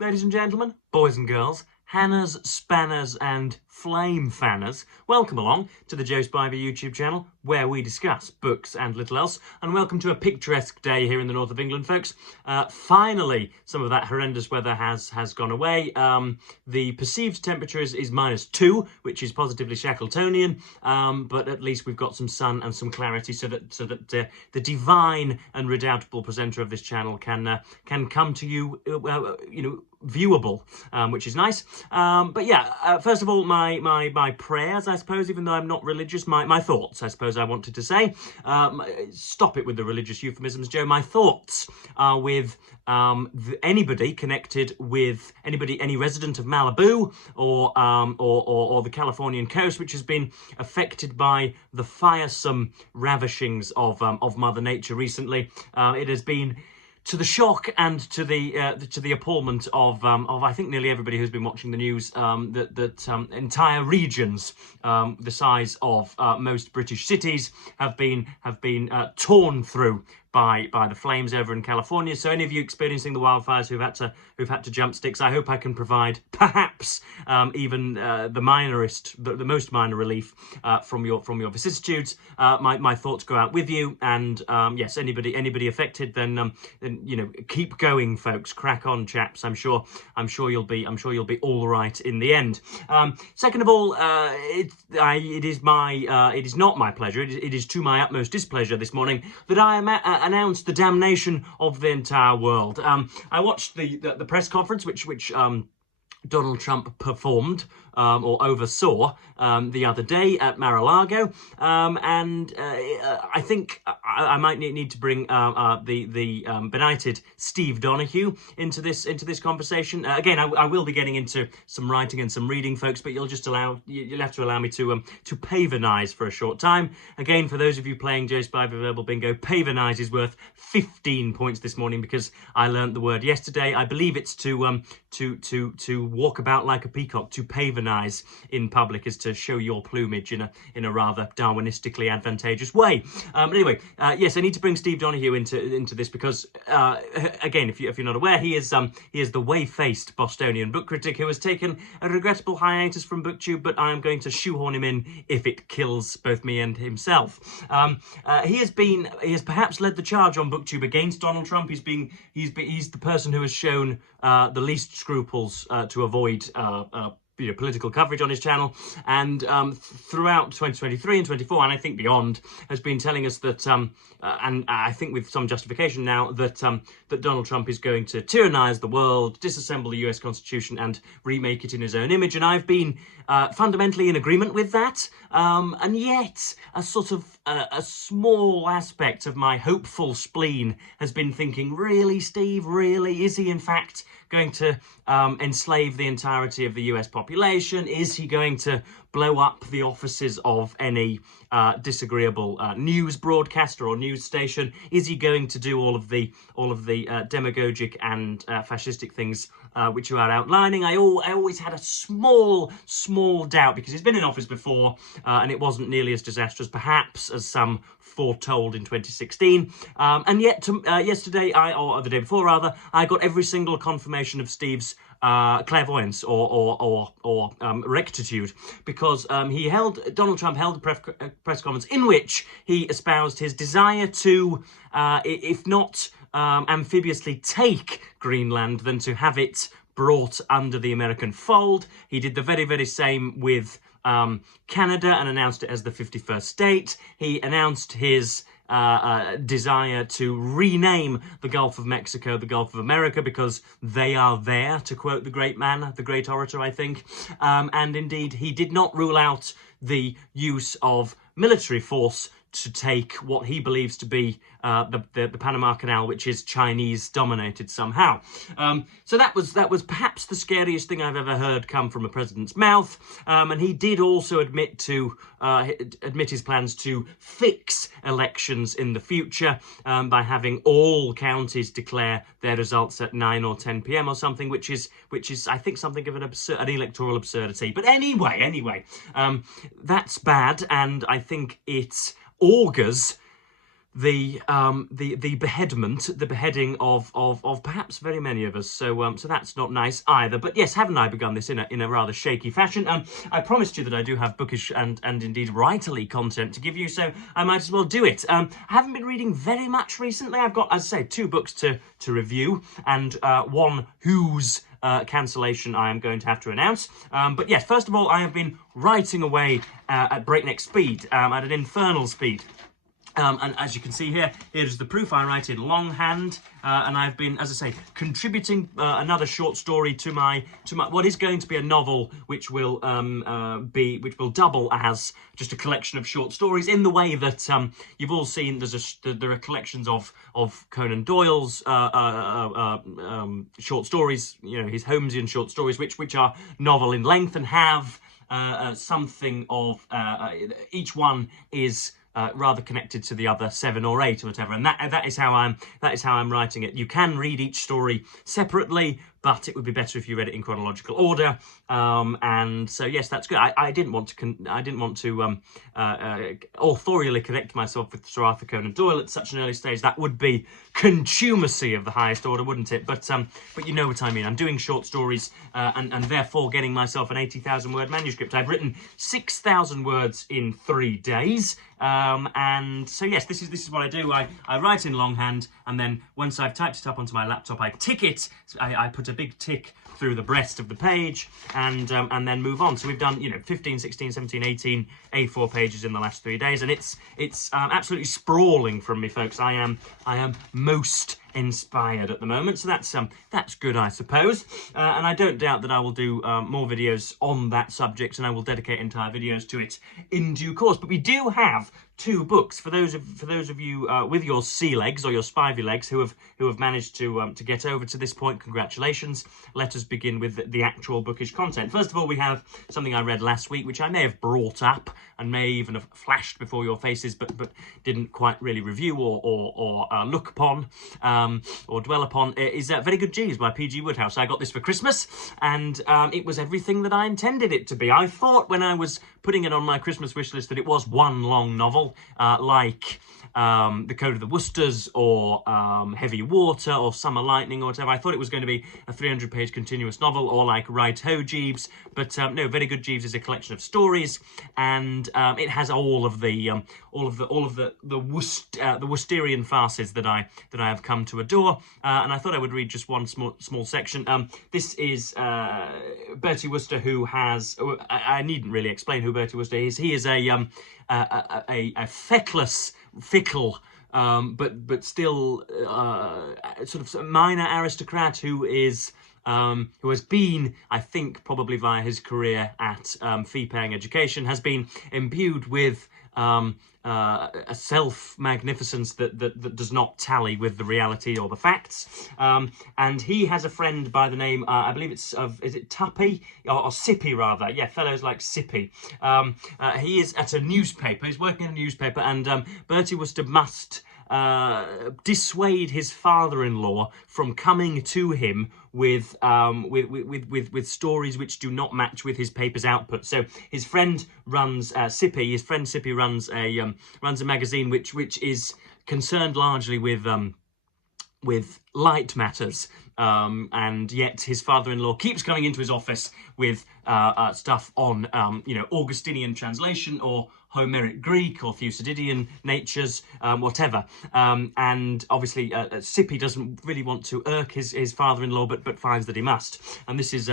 ladies and gentlemen, boys and girls, Hannahs, Spanners and Flame Fanners, welcome along to the Joe Spivey YouTube channel where we discuss books and little else, and welcome to a picturesque day here in the north of England, folks. Finally, some of that horrendous weather has gone away. The perceived temperature is -2, which is positively Shackletonian, but at least we've got some sun and some clarity so that the divine and redoubtable presenter of this channel can come to you, viewable, which is nice. But yeah, first of all, my prayers, I suppose, even though I'm not religious, my thoughts, I suppose I wanted to say. Stop it with the religious euphemisms, Joe. My thoughts are with anybody connected with any resident of Malibu or the Californian coast, which has been affected by the firesome ravishings of Mother Nature recently. It has been to the shock and to the appalment of I think nearly everybody who's been watching the news, that entire regions the size of most British cities have been torn through by the flames over in California. So any of you experiencing the wildfires who've had to jump sticks, I hope I can provide perhaps even the most minor relief from your vicissitudes. My thoughts go out with you, and yes, anybody affected, then keep going, folks. Crack on, chaps. I'm sure you'll be all right in the end. Second of all, it is not my pleasure. It is to my utmost displeasure this morning that I am announced the damnation of the entire world. I watched the press conference which Donald Trump performed or oversaw the other day at Mar-a-Lago, and I think I might need to bring the benighted Steve Donoghue into this conversation. Again, I will be getting into some writing and some reading, folks, but you'll have to allow me to pavenize for a short time. Again, for those of you playing Joe Spivey Verbal Bingo, pavenize is worth 15 points this morning because I learned the word yesterday. I believe it's to walk about like a peacock. To pavenize in public is to show your plumage in a rather Darwinistically advantageous way. But anyway, yes, I need to bring Steve Donoghue into this because again, if you're not aware, he is the way-faced Bostonian book critic who has taken a regrettable hiatus from BookTube, but I am going to shoehorn him in if it kills both me and himself. He has perhaps led the charge on BookTube against Donald Trump. He's the person who has shown the least scruples to avoid political coverage on his channel, and throughout 2023 and 24, and I think beyond, has been telling us that, and I think with some justification now, that Donald Trump is going to tyrannize the world, disassemble the US Constitution, and remake it in his own image. And I've been fundamentally in agreement with that, and yet a sort of a small aspect of my hopeful spleen has been thinking, really, Steve, really? Is he in fact going to enslave the entirety of the US population? Is he going to blow up the offices of any disagreeable news broadcaster or news station? Is he going to do all of the demagogic and fascistic things which you are outlining? I always had a small doubt because he's been in office before, and it wasn't nearly as disastrous, perhaps, as some foretold in 2016. And yet, yesterday, or the day before rather, I got every single confirmation of Steve's clairvoyance or rectitude, because Donald Trump held a press conference in which he espoused his desire to, if not amphibiously take Greenland, then to have it brought under the American fold. He did the very, very same with Canada and announced it as the 51st state. He announced his desire to rename the Gulf of Mexico the Gulf of America because they are there, to quote the great man, the great orator, I think. And indeed, he did not rule out the use of military force to take what he believes to be the Panama Canal, which is Chinese dominated somehow. So that was perhaps the scariest thing I've ever heard come from a president's mouth. And he did also admit his plans to fix elections in the future by having all counties declare their results at 9 or 10 p.m. or something, which is I think something of an electoral absurdity. But anyway, that's bad, and I think it augurs the beheadment, the beheading of perhaps very many of us. So so that's not nice either. But yes, haven't I begun this in a rather shaky fashion? I promised you that I do have bookish and indeed writerly content to give you, so I might as well do it. I haven't been reading very much recently. I've got, as I say, 2 books to review and one whose cancellation I am going to have to announce. But yes, first of all, I have been writing away at breakneck speed, at an infernal speed. And as you can see here, here's the proof. I write in longhand, and I've been, as I say, contributing another short story to my what is going to be a novel, which will double as just a collection of short stories. In the way that you've all seen, there are collections of Conan Doyle's short stories, you know, his Holmesian short stories, which are novel in length and have something of each one is rather connected to the other 7 or 8 or whatever, and that is how I'm writing it. You can read each story separately, but it would be better if you read it in chronological order. And so yes, that's good. I didn't want to authorially connect myself with Sir Arthur Conan Doyle at such an early stage. That would be contumacy of the highest order, wouldn't it? But you know what I mean. I'm doing short stories and therefore getting myself an 80,000 word manuscript. I've written 6,000 words in 3 days. And so yes, this is what I do. I write in longhand, and then once I've typed it up onto my laptop, I tick it. I put a big tick through the breast of the page, and then move on. So we've done, you know, 15, 16, 17, 18 A4 pages in the last 3 days, and it's absolutely sprawling from me, folks. I am most inspired at the moment, so that's good, I suppose. And I don't doubt that I will do more videos on that subject, and I will dedicate entire videos to it in due course. But we do have 2 books for those of you with your sea legs or your spivey legs who have managed to get over to this point. Congratulations. Let us begin with the actual bookish content. First of all, we have something I read last week, which I may have brought up and may even have flashed before your faces, but didn't quite really review or look upon or dwell upon. It is Very Good Jeeves by P.G. Wodehouse. I got this for Christmas, and it was everything that I intended it to be. I thought when I was putting it on my Christmas wish list that it was one long novel, like The Code of the Woosters or Heavy Water or Summer Lightning or whatever. I thought it was going to be a 300-page continuous novel, or like Right Ho Jeeves, but no. Very Good Jeeves is a collection of stories, and it has all of the Woosterian farces that I have come to adore. And I thought I would read just one small section. This is Bertie Wooster, who has. I needn't really explain who Bertie Wooster is. He is a feckless, fickle, but still sort of minor aristocrat who has been, I think, probably via his career at fee-paying education, has been imbued with a self-magnificence that does not tally with the reality or the facts. And he has a friend by the name, I believe is it Tuppy? Or Sippy, rather. Yeah, fellows like Sippy. He is at a newspaper. He's working in a newspaper, and Bertie Wooster must dissuade his father-in-law from coming to him with stories which do not match with his paper's output. So his friend runs Sippy. His friend Sippy runs a magazine which is concerned largely with light matters. And yet his father-in-law keeps coming into his office with stuff on Augustinian translation or Homeric Greek or Thucydidean natures, whatever. And obviously Sippy doesn't really want to irk his father-in-law, but finds that he must. And this is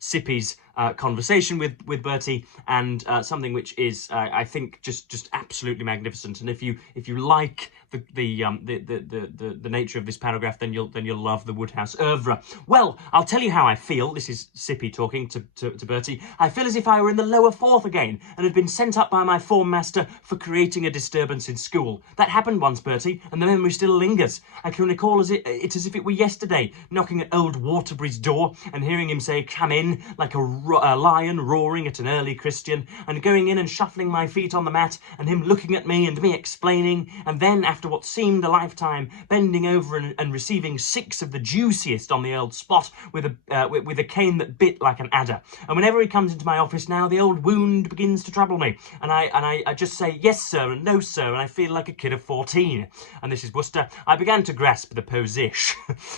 Sippy's conversation with Bertie, and something which is I think just absolutely magnificent. And if you like the nature of this paragraph, then you'll love the Wodehouse oeuvre. Well, I'll tell you how I feel. This is Sippy talking to Bertie. I feel as if I were in the lower fourth again and had been sent up by my form master for creating a disturbance in school. That happened once, Bertie, and the memory still lingers. I can recall it as if it were yesterday, knocking at old Waterbury's door and hearing him say, "Come in," like a lion roaring at an early Christian, and going in and shuffling my feet on the mat, and him looking at me and me explaining, and then, after what seemed a lifetime, bending over and receiving 6 of the juiciest on the old spot with a cane that bit like an adder. And whenever he comes into my office now, the old wound begins to trouble me, and I just say yes sir and no sir, and I feel like a kid of 14. And this is Worcester. I began to grasp the posish.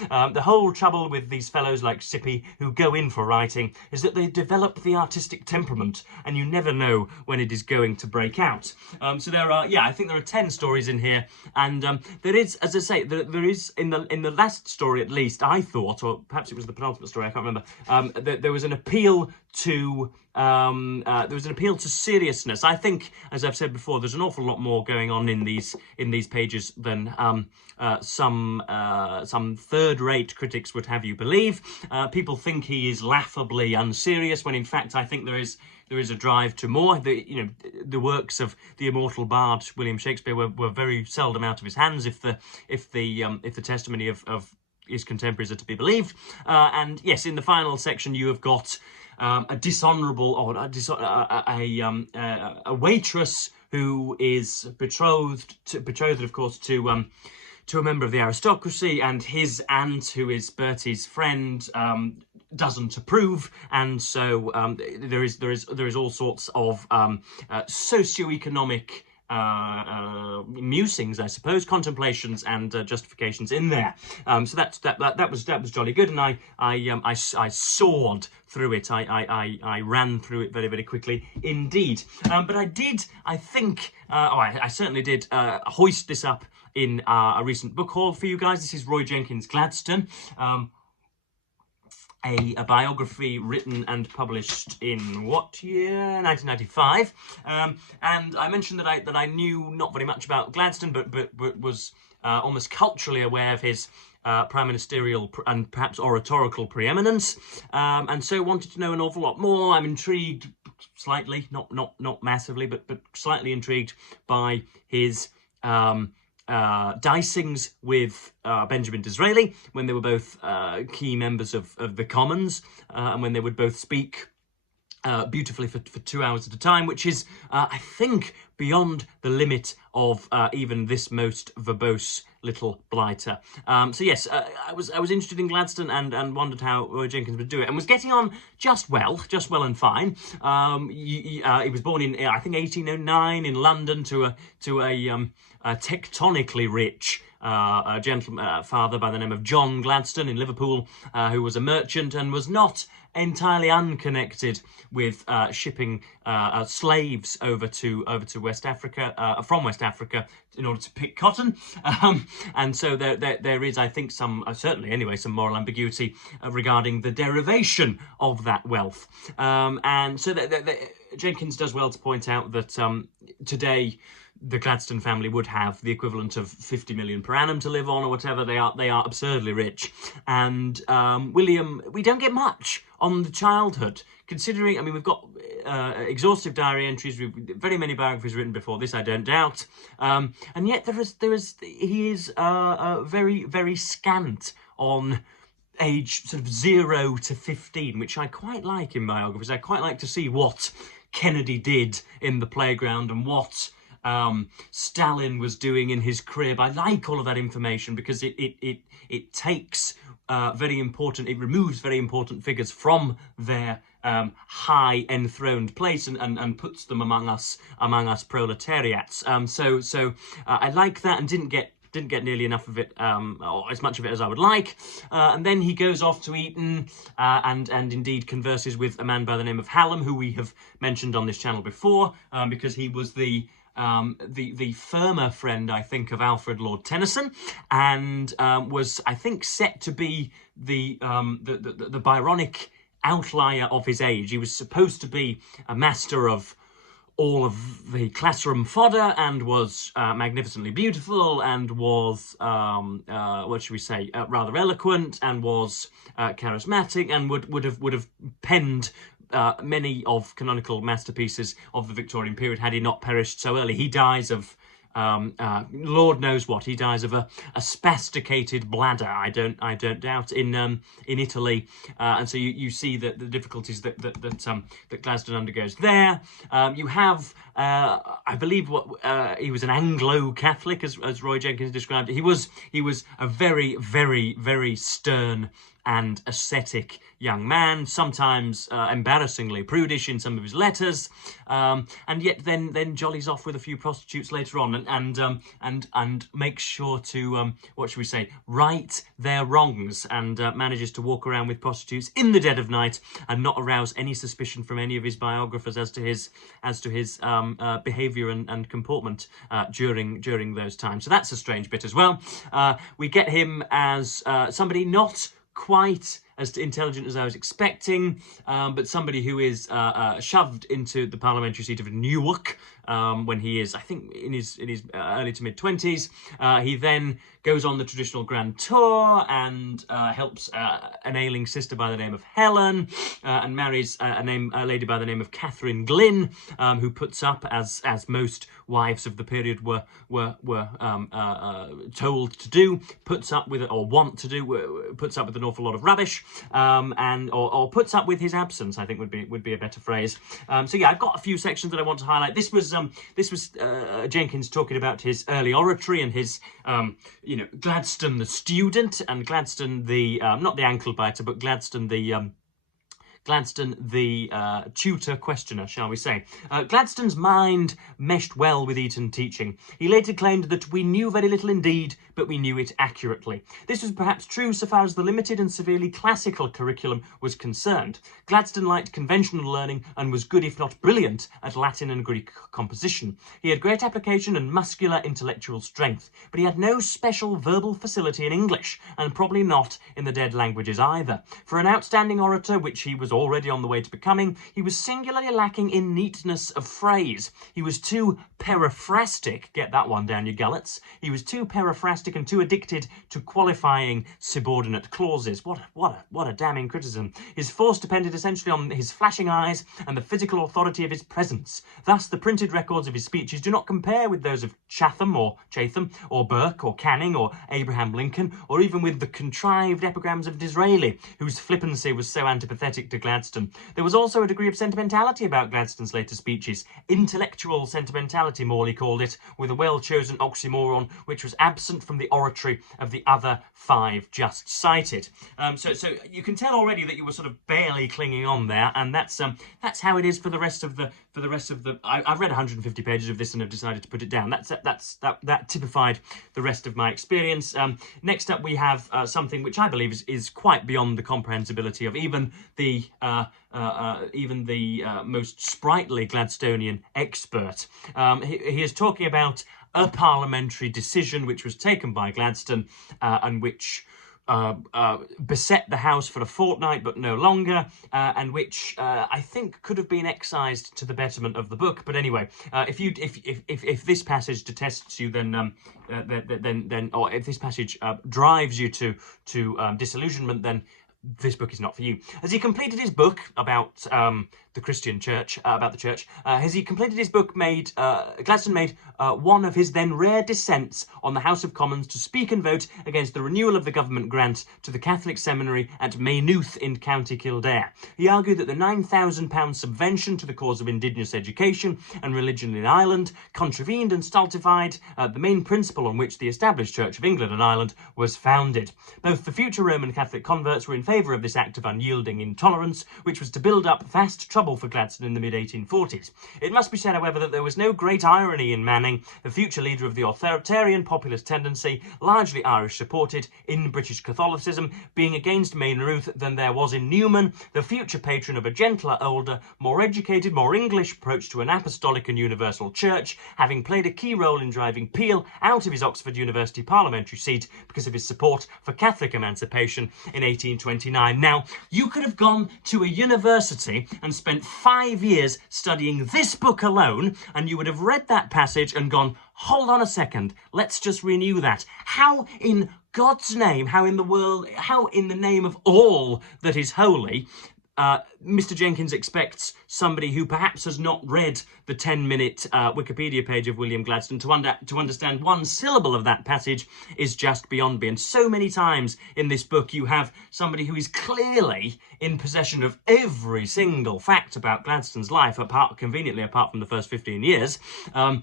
The whole trouble with these fellows like Sippy who go in for writing is that they develop the artistic temperament, and you never know when it is going to break out. So there are, I think there are 10 stories in here, and there is, as I say, there is in the last story at least, I thought, or perhaps it was the penultimate story, I can't remember. There was an appeal to seriousness. I think, as I've said before, there's an awful lot more going on in these pages than some third-rate critics would have you believe. People think he is laughably unserious, when in fact I think there is a drive to more. The works of the immortal bard William Shakespeare were very seldom out of his hands, if the testimony of his contemporaries are to be believed. And yes, in the final section you have got a dishonourable, or a waitress who is betrothed, of course, to a member of the aristocracy, and his aunt, who is Bertie's friend, doesn't approve, and so there is all sorts of socio-economic musings, I suppose, contemplations and justifications in there. So that was jolly good, and I soared through it. I ran through it very, very quickly indeed. But I certainly did hoist this up in a recent book haul for you guys. This is Roy Jenkins' Gladstone. A biography written and published in what year? 1995. And I mentioned that I knew not very much about Gladstone, but was almost culturally aware of his prime ministerial and perhaps oratorical preeminence, and so wanted to know an awful lot more. I'm intrigued slightly, not massively, but slightly intrigued by his dicings with Benjamin Disraeli, when they were both key members of the Commons, and when they would both speak beautifully for 2 hours at a time, which is, I think, beyond the limit of even this most verbose little blighter. So yes, I was interested in Gladstone and wondered how Roy Jenkins would do it, and was getting on just well and fine. He was born in, I think, 1809 in London to a tectonically rich gentleman, father by the name of John Gladstone in Liverpool, who was a merchant and was not entirely unconnected with shipping slaves over to West Africa, from West Africa, in order to pick cotton, and so there is, I think, certainly anyway, some moral ambiguity regarding the derivation of that wealth, and so Jenkins does well to point out that today the Gladstone family would have the equivalent of 50 million per annum to live on, or whatever. They are absurdly rich. And William, we don't get much on the childhood, considering, I mean, we've got exhaustive diary entries, very many biographies written before this, I don't doubt, and yet he is very, very scant on age sort of 0 to 15, which I quite like in biographies. I quite like to see what Kennedy did in the playground and what Stalin was doing in his crib. I like all of that information because it takes it removes very important figures from their high enthroned place and puts them among us proletariats. So I like that, and didn't get nearly enough of it, or as much of it as I would like. And then he goes off to Eton and indeed converses with a man by the name of Hallam, who we have mentioned on this channel before, because he was the firmer friend, I think, of Alfred Lord Tennyson, and was, I think, set to be the Byronic outlier of his age. He was supposed to be a master of all of the classroom fodder, and was magnificently beautiful, and was what should we say, rather eloquent, and was charismatic, and would have penned many of canonical masterpieces of the Victorian period had he not perished so early. He dies of Lord knows what. He dies of a spasticated bladder, I don't doubt, in Italy, and so you see the difficulties that Gladstone undergoes there. You have, I believe, he was an Anglo-Catholic, as Roy Jenkins described it. He was a very, very, very stern and ascetic young man, sometimes embarrassingly prudish in some of his letters, and yet then jollies off with a few prostitutes later on, and makes sure to what should we say, right their wrongs, and manages to walk around with prostitutes in the dead of night and not arouse any suspicion from any of his biographers as to his behaviour and comportment during those times. So that's a strange bit as well. We get him as somebody not quite as intelligent as I was expecting, but somebody who is shoved into the parliamentary seat of Newark when he is, I think, in his early to mid-20s. He then goes on the traditional grand tour and helps an ailing sister by the name of Helen, and marries a lady by the name of Catherine Glynn, who puts up, as most wives of the period were told to do, puts up with an awful lot of rubbish, or puts up with his absence, I think would be a better phrase. So yeah, I've got a few sections that I want to highlight. This was Jenkins talking about his early oratory and his Gladstone the student, and Gladstone the not the ankle biter, but Gladstone the tutor questioner, shall we say. Gladstone's mind meshed well with Eton teaching. He later claimed that we knew very little indeed, but we knew it accurately. This was perhaps true so far as the limited and severely classical curriculum was concerned. Gladstone liked conventional learning and was good, if not brilliant, at Latin and Greek composition. He had great application and muscular intellectual strength, but he had no special verbal facility in English, and probably not in the dead languages either. For an outstanding orator, which he was already on the way to becoming, he was singularly lacking in neatness of phrase. He was too periphrastic, get that one down your gullets. He was too periphrastic and too addicted to qualifying subordinate clauses. What a damning criticism. His force depended essentially on his flashing eyes and the physical authority of his presence. Thus, the printed records of his speeches do not compare with those of Chatham, or Burke, or Canning, or Abraham Lincoln, or even with the contrived epigrams of Disraeli, whose flippancy was so antipathetic to Gladstone. There was also a degree of sentimentality about Gladstone's later speeches. Intellectual sentimentality, Morley called it, with a well-chosen oxymoron which was absent from the oratory of the other five just cited. So you can tell already that you were sort of barely clinging on there, and that's how it is for the rest of the. I've read 150 pages of this and have decided to put it down. That typified the rest of my experience. Next up, we have something which I believe is quite beyond the comprehensibility of even the most sprightly Gladstonian expert. He is talking about a parliamentary decision which was taken by Gladstone and which beset the House for a fortnight but no longer, and which I think could have been excised to the betterment of the book. But anyway, if this passage detests you, then or if this passage drives you to disillusionment, then this book is not for you. As he completed his book about the Christian church, Gladstone made one of his then rare dissents on the House of Commons to speak and vote against the renewal of the government grant to the Catholic seminary at Maynooth in County Kildare. He argued that the £9,000 subvention to the cause of Indigenous education and religion in Ireland contravened and stultified the main principle on which the established Church of England and Ireland was founded. Both the future Roman Catholic converts were in favour of this act of unyielding intolerance, which was to build up vast trouble for Gladstone in the mid-1840s. It must be said, however, that there was no great irony in Manning, the future leader of the authoritarian populist tendency, largely Irish-supported in British Catholicism, being against Maynooth than there was in Newman, the future patron of a gentler, older, more educated, more English approach to an apostolic and universal church, having played a key role in driving Peel out of his Oxford University parliamentary seat because of his support for Catholic emancipation in 1829. Now, you could have gone to a university and spent 5 years studying this book alone, and you would have read that passage and gone, hold on a second, let's just renew that. How in God's name, how in the name of all that is holy, Mr. Jenkins expects somebody who perhaps has not read the 10-minute Wikipedia page of William Gladstone to understand one syllable of that passage is just beyond me. And so many times in this book you have somebody who is clearly in possession of every single fact about Gladstone's life, conveniently apart from the first 15 years, and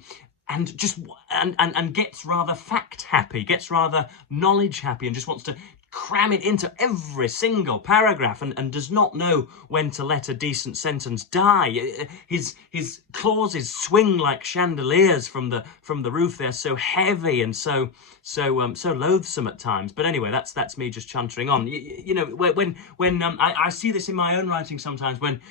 gets rather fact happy, gets rather knowledge happy, and just wants to cram it into every single paragraph and does not know when to let a decent sentence die. His clauses swing like chandeliers from the roof. They're so heavy and so loathsome at times. But anyway, that's me just chuntering on. You know, when I see this in my own writing sometimes, when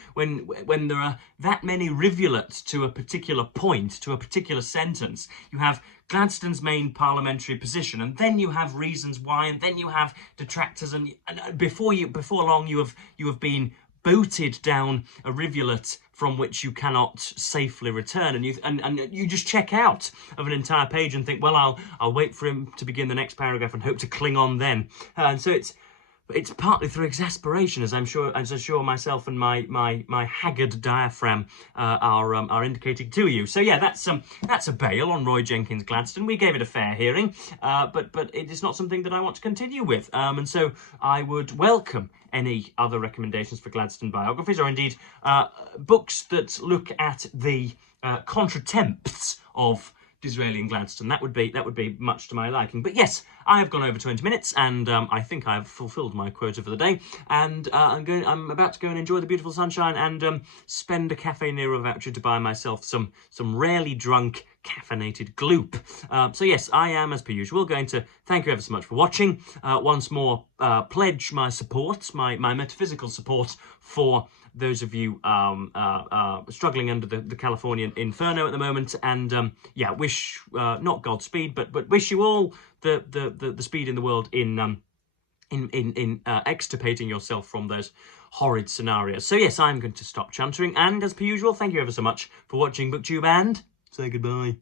there are that many rivulets to a particular point, to a particular sentence, you have Gladstone's main parliamentary position, and then you have reasons why, and then you have detractors, and before long you have been boated down a rivulet from which you cannot safely return, and you just check out of an entire page and think, well, I'll wait for him to begin the next paragraph and hope to cling on then. And so it's partly through exasperation, as I'm sure myself and my haggard diaphragm are indicating to you. So yeah, that's a bail on Roy Jenkins Gladstone. We gave it a fair hearing, but it is not something that I want to continue with. And so I would welcome any other recommendations for Gladstone biographies, or indeed books that look at the contretempts of Disraeli and Gladstone. That would be much to my liking. But yes, I have gone over 20 minutes, and I think I have fulfilled my quota for the day. And I'm about to go and enjoy the beautiful sunshine and spend a Cafe Nero voucher to buy myself some rarely drunk caffeinated gloop. So yes, I am, as per usual, going to thank you ever so much for watching. Once more, pledge my support, my metaphysical support for those of you struggling under the Californian inferno at the moment, and yeah, wish not Godspeed, but wish you all the speed in the world in extirpating yourself from those horrid scenarios. So yes, I'm going to stop chuntering, and as per usual, thank you ever so much for watching BookTube, and say goodbye.